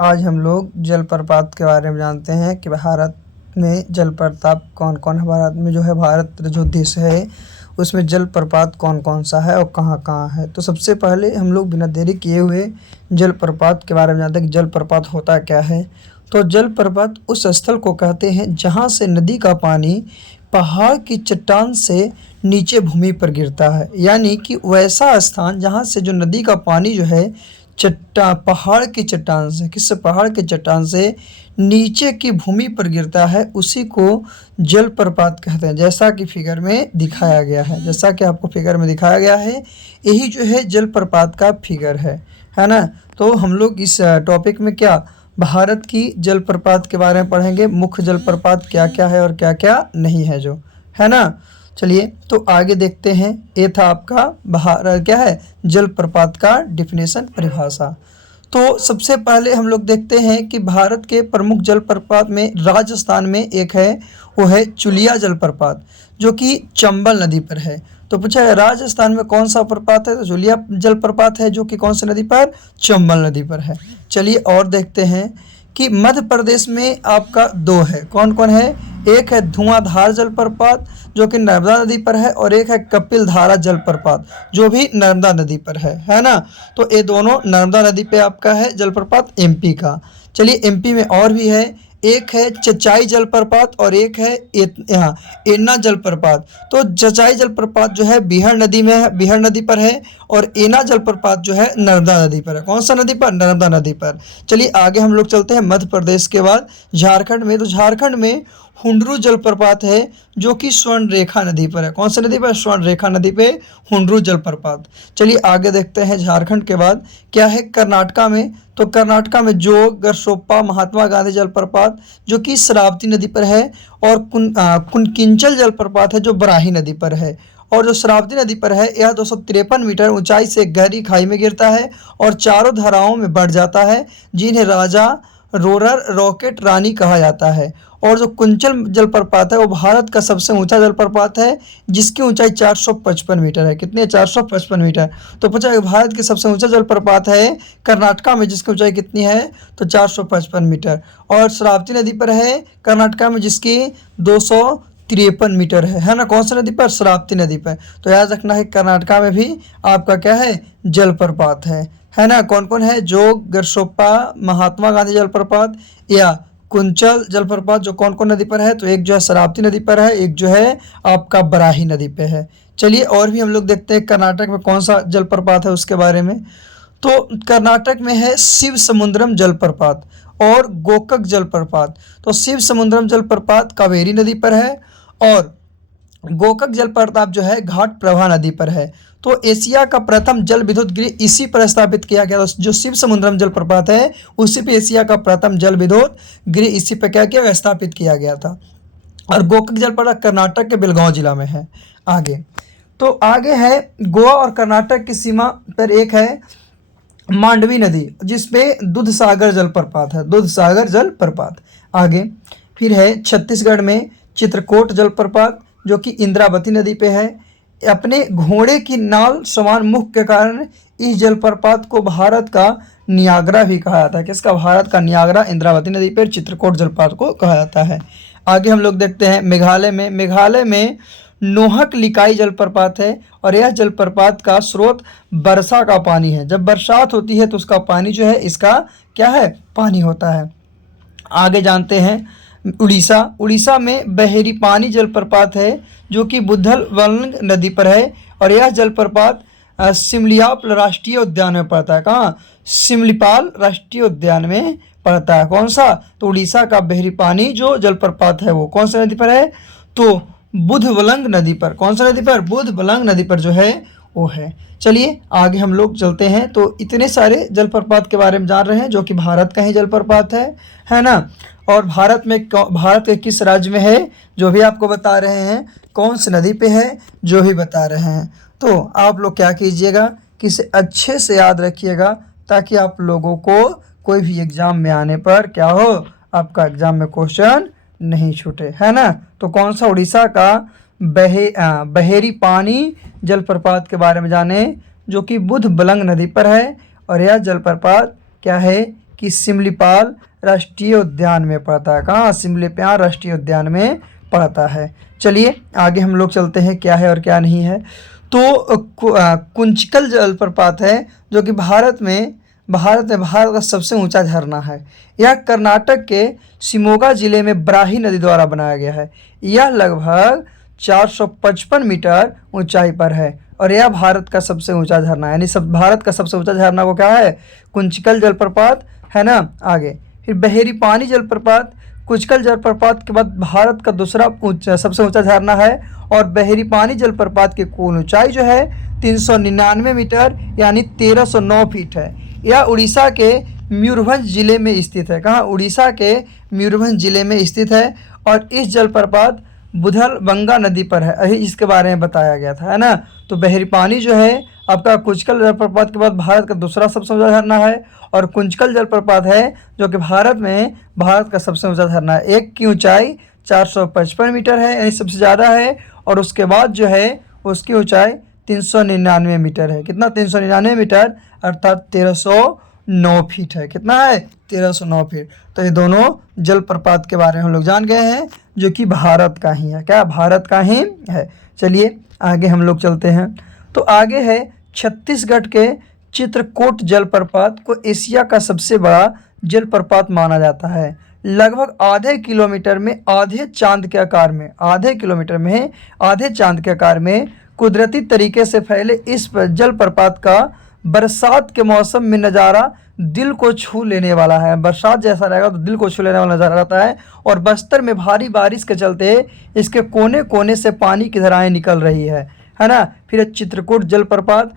आज हम लोग जलप्रपात के बारे में जानते हैं कि भारत में जलप्रपात कौन कौन है। भारत में जो है, भारत जो देश है उसमें जलप्रपात कौन कौन सा है और कहाँ कहाँ है। तो सबसे पहले हम लोग बिना देरी किए हुए जलप्रपात के बारे में जानते हैं कि जलप्रपात होता क्या है। तो जलप्रपात उस स्थल को कहते हैं जहाँ से नदी का पानी पहाड़ की चट्टान से नीचे भूमि पर गिरता है, यानी कि वैसा स्थान जहाँ से जो नदी का पानी जो है पहाड़ की चट्टान से, पहाड़ की चट्टान से नीचे की भूमि पर गिरता है, उसी को जलप्रपात कहते हैं। जैसा कि फिगर में दिखाया गया है, जैसा कि आपको फिगर में दिखाया गया है, यही जो है जलप्रपात का फिगर है ना। तो हम लोग इस टॉपिक में क्या भारत की जलप्रपात के बारे में पढ़ेंगे, मुख्य जलप्रपात क्या क्या है और क्या क्या नहीं है, जो है ना। चलिए तो आगे देखते हैं। ये था आपका भारत क्या है जलप्रपात का डिफिनेशन, परिभाषा। तो सबसे पहले हम लोग देखते हैं कि भारत के प्रमुख जलप्रपात में राजस्थान में एक है, वो है चुलिया जलप्रपात, जो कि चंबल नदी पर है। तो पूछा है राजस्थान में कौन सा प्रपात है, तो चुलिया जलप्रपात है, जो कि कौन सी नदी पर, चंबल नदी पर है। चलिए और देखते हैं कि मध्य प्रदेश में आपका दो है, कौन कौन है। एक है धुआंधार जलप्रपात जो कि नर्मदा नदी पर है, और एक है कपिल धारा जलप्रपात जो भी नर्मदा नदी पर है ना। तो ये दोनों नर्मदा नदी पे आपका है जलप्रपात, एमपी का। चलिए एमपी में और भी है, एक है चचाई जलप्रपात और एक है यहाँ एन्ना जलप्रपात। तो चचाई जलप्रपात जो है बिहार नदी में है, बिहार नदी पर है, और एना जलप्रपात जो है नर्मदा नदी पर है। कौन सा नदी पर, नर्मदा नदी पर। चलिए आगे हम लोग चलते हैं मध्य प्रदेश के बाद झारखंड में। तो झारखंड में हुंडरू जलप्रपात है, जो कि स्वर्ण रेखा नदी पर है। कौन सी नदी पर, स्वर्ण रेखा नदी पे हुंडरू जलप्रपात। चलिए आगे देखते हैं झारखंड के बाद क्या है कर्नाटका में। तो कर्नाटका में जोग गरसोप्पा महात्मा गांधी जलप्रपात जो कि शरावती नदी पर है, और कुनकिंचल जलप्रपात है जो बराही नदी पर है। और जो शरावती नदी पर है यह 253 मीटर ऊंचाई से गहरी खाई में गिरता है और चारों धाराओं में बढ़ जाता है, जिन्हें राजा रोरर रॉकेट रानी कहा जाता है। और जो कुंचल जलप्रपात है वो भारत का सबसे ऊंचा जलप्रपात है, जिसकी ऊंचाई 455 मीटर है। कितनी है, 455 मीटर। तो पूछा भारत की सबसे ऊंचा जलप्रपात है कर्नाटका में, जिसकी ऊंचाई कितनी है, तो 455 मीटर। और शरावती नदी पर है कर्नाटका में, जिसकी 253 मीटर है ना। कौन सी नदी पर, शरावती नदी पर। तो याद रखना है कर्नाटका में भी आपका क्या है जलप्रपात है ना। कौन कौन है, जोग गरसोप्पा महात्मा गांधी जलप्रपात या कुंचल जलप्रपात, जो कौन कौन नदी पर है, तो एक जो है शरावती नदी पर है, एक जो है आपका बराही नदी पे है। चलिए और भी हम लोग देखते हैं कर्नाटक में कौन सा जलप्रपात है उसके बारे में। तो कर्नाटक में है शिव समुद्रम जलप्रपात और गोकक जलप्रपात। तो शिव समुद्रम जलप्रपात कावेरी नदी पर है, और गोकक जलप्रपात जो है घाट प्रभा नदी पर है। तो एशिया का प्रथम जल विद्युत गृह इसी पर स्थापित किया गया। जो शिव समुद्रम जलप्रपात है उसी पे एशिया का प्रथम जल विद्युत गृह इसी पे क्या किया, स्थापित किया गया था। और गोकक जलप्रपात कर्नाटक के बेलगांव जिला में है। आगे तो आगे है गोवा और कर्नाटक की सीमा पर एक है मांडवी नदी, जिसपे दूधसागर जलप्रपात है, दूधसागर जलप्रपात। आगे फिर है छत्तीसगढ़ में चित्रकोट जलप्रपात, जो कि इंद्रावती नदी पे है। अपने घोड़े की नाल समान मुख के कारण इस जलप्रपात को भारत का नियाग्रा भी कहा जाता है। किसका, भारत का नियाग्रा इंद्रावती नदी पर चित्रकोट जलप्रपात को कहा जाता है। आगे हम लोग देखते हैं मेघालय में। मेघालय में नोहक लिकाई जलप्रपात है, और यह जलप्रपात का स्रोत वर्षा का पानी है। जब बरसात होती है तो उसका पानी जो है, इसका क्या है, पानी होता है। आगे जानते हैं उड़ीसा। उड़ीसा में बहेरी पानी जलप्रपात है, जो कि बुद्धलवंग नदी पर है, और यह जलप्रपात सिमलियाल राष्ट्रीय उद्यान में पड़ता है। कहाँ, सिमलीपाल राष्ट्रीय उद्यान में पड़ता है। कौन सा, तो उड़ीसा का बहेरी पानी जो जलप्रपात है वो कौन सी नदी पर है, तो बुधवलंग नदी पर। कौन सी नदी पर, बुधवलंग नदी पर जो है वो है। चलिए आगे हम लोग चलते हैं। तो इतने सारे जलप्रपात के बारे में जान रहे हैं, जो कि भारत का ही जलप्रपात है ना। और भारत के किस राज्य में है, जो भी आपको बता रहे हैं, कौन सी नदी पे है, जो भी बता रहे हैं। तो आप लोग क्या कीजिएगा कि इसे अच्छे से याद रखिएगा, ताकि आप लोगों को कोई भी एग्ज़ाम में आने पर क्या हो, आपका एग्ज़ाम में क्वेश्चन नहीं छूटे, है ना। तो कौन सा, उड़ीसा का बहेरी पानी जलप्रपात के बारे में जाने, जो कि बुधबलंग नदी पर है। और यह जलप्रपात क्या है कि सिमलीपाल राष्ट्रीय उद्यान में पड़ता है। कहाँ? सिमलीपाल राष्ट्रीय उद्यान में पड़ता है। चलिए आगे हम लोग चलते हैं क्या है और क्या नहीं है। तो कुंचिकल जलप्रपात है जो कि भारत का सबसे ऊंचा झरना है। यह कर्नाटक के शिमोगा जिले में ब्राही नदी द्वारा बनाया गया है। यह लगभग 455 मीटर ऊंचाई पर है और यह भारत का सबसे ऊंचा झरना है। यानी भारत का सबसे ऊंचा झरना को क्या है? कुंचिकल जलप्रपात है ना। आगे फिर बहेरी पानी जलप्रपात, कुंचिकल जलप्रपात के बाद भारत का दूसरा सबसे ऊंचा झरना है और बहेरी पानी जलप्रपात की कुल ऊंचाई जो है 399 मीटर यानी 1309 फीट है। यह उड़ीसा के मयूरभंज जिले में स्थित है। कहाँ? उड़ीसा के मयूरभंज जिले में स्थित है और इस जलप्रपात बुधलबंगा नदी पर है। इसके बारे में बताया गया था, है ना। तो बहेरी पानी जो है आपका कुंचिकल जलप्रपात के बाद भारत का दूसरा सबसे ऊंचा झरना है और कुंचिकल जलप्रपात है जो कि भारत का सबसे ऊंचा झरना है। एक की ऊंचाई 455 मीटर है यानी सबसे ज़्यादा है और उसके बाद जो है उसकी ऊंचाई 399 मीटर है। कितना? 399 मीटर अर्थात 1309 फीट है। कितना है? 1309 फीट। तो ये दोनों जलप्रपात के बारे में हम लोग जान गए हैं जो कि भारत का ही है। क्या? भारत का ही है। चलिए आगे हम लोग चलते हैं। तो आगे है छत्तीसगढ़ के चित्रकूट जलप्रपात को एशिया का सबसे बड़ा जलप्रपात माना जाता है। लगभग आधे किलोमीटर में आधे चांद के आकार में कुदरती तरीके से फैले इस जलप्रपात का बरसात के मौसम में नज़ारा दिल को छू लेने वाला है। बरसात जैसा रहेगा तो दिल को छू लेने वाला नज़ारा रहता है। और बस्तर में भारी बारिश के चलते इसके कोने कोने से पानी की धाराएं निकल रही है ना। फिर चित्रकूट जलप्रपात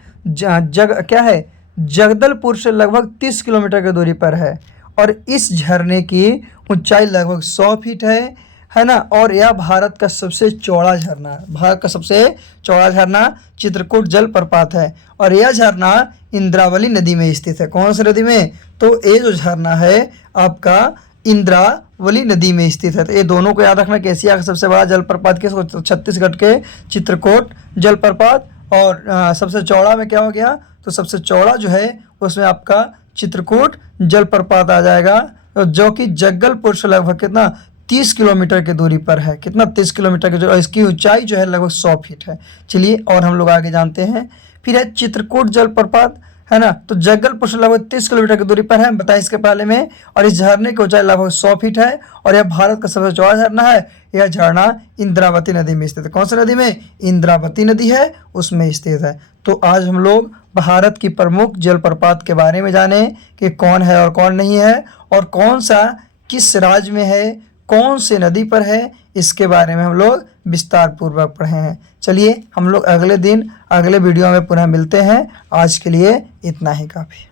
जगदलपुर से लगभग 30 किलोमीटर की दूरी पर है और इस झरने की ऊंचाई लगभग 100 फीट है ना। और यह भारत का सबसे चौड़ा झरना है। भारत का सबसे चौड़ा झरना चित्रकूट जलप्रपात है और यह झरना इंद्रावली नदी में स्थित है। कौन सी नदी में? तो ये जो झरना है आपका इंद्रावली नदी में स्थित है। तो ये दोनों को याद रखना कि एशिया का सबसे बड़ा जलप्रपात किस? छत्तीसगढ़ के चित्रकूट जलप्रपात। और सबसे चौड़ा में क्या हो गया? तो सबसे चौड़ा जो है उसमें आपका चित्रकूट जलप्रपात आ जाएगा जो कि जगदलपुर से लगभग कितना? 30 किलोमीटर की दूरी पर है। कितना? 30 किलोमीटर की दूरी और इसकी ऊंचाई जो है लगभग 100 फीट है। चलिए और हम लोग आगे जानते हैं। फिर है चित्रकूट जलप्रपात, है ना। तो जगदलपुर से लगभग 30 किलोमीटर की दूरी पर है, बताया इसके पहले में। और इस झरने की ऊंचाई लगभग 100 फीट है और यह भारत का सबसे चौड़ा झरना है। यह झरना इंद्रावती नदी में स्थित है। कौन सी नदी में? इंद्रावती नदी है उसमें स्थित है। तो आज हम लोग भारत की प्रमुख जलप्रपात के बारे में जाने कि कौन है और कौन नहीं है और कौन सा किस राज्य में है, कौन से नदी पर है, इसके बारे में हम लोग विस्तार पूर्वक पढ़े हैं। चलिए हम लोग अगले दिन अगले वीडियो में पुनः मिलते हैं। आज के लिए इतना ही काफ़ी।